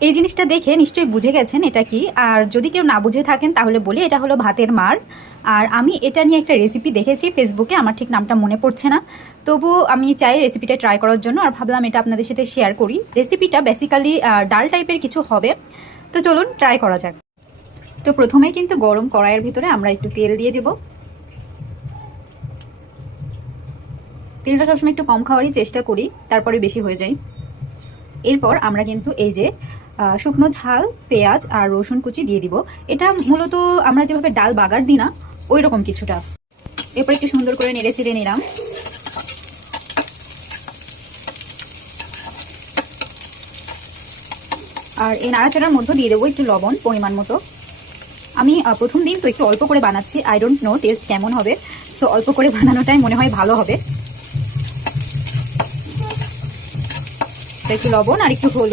এই জিনিসটা দেখে নিশ্চয়ই বুঝে গেছেন এটা কি। আর যদি কেউ না বুঝে থাকেন, তাহলে বলি এটা হলো ভাতের মার। আর আমি এটা নিয়ে একটা রেসিপি দেখেছি ফেসবুকে আমার ঠিক নামটা মনে পড়ছে না। তবুও আমি চাই রেসিপিটা ট্রাই করার জন্য, আর ভাবলাম এটা আপনাদের সাথে শেয়ার করি। রেসিপিটা বেসিক্যালি ডাল টাইপের কিছু হবে। তো চলুন ট্রাই করা যাক। তো প্রথমেই কিন্তু গরম কড়াইয়ের ভিতরে আমরা একটু তেল দিয়ে দেব। তেলটা সবসময় একটু কম খাওয়ারই চেষ্টা করি, তারপরে বেশি হয়ে যায়। এরপর আমরা কিন্তু এই যে শুকনো ঝাল, পেঁয়াজ আর রসুন কুচি দিয়ে দিব। এটা মূলত আমরা যেভাবে ডাল বাগার দিই না ওই রকম কিছুটা। এরপর একটু সুন্দর করে নেড়ে ছেড়ে নিলাম। আর এই নাড়াচাড়ার মধ্যে দিয়ে দেবো একটু লবণ পরিমাণ মতো। আমি প্রথম দিন তো একটু অল্প করে বানাচ্ছি আই ডোন্ট নো টেস্ট কেমন হবে। সো অল্প করে বানানোটাই মনে হয় ভালো হবে। একটু লবণ আর একটু হলুদ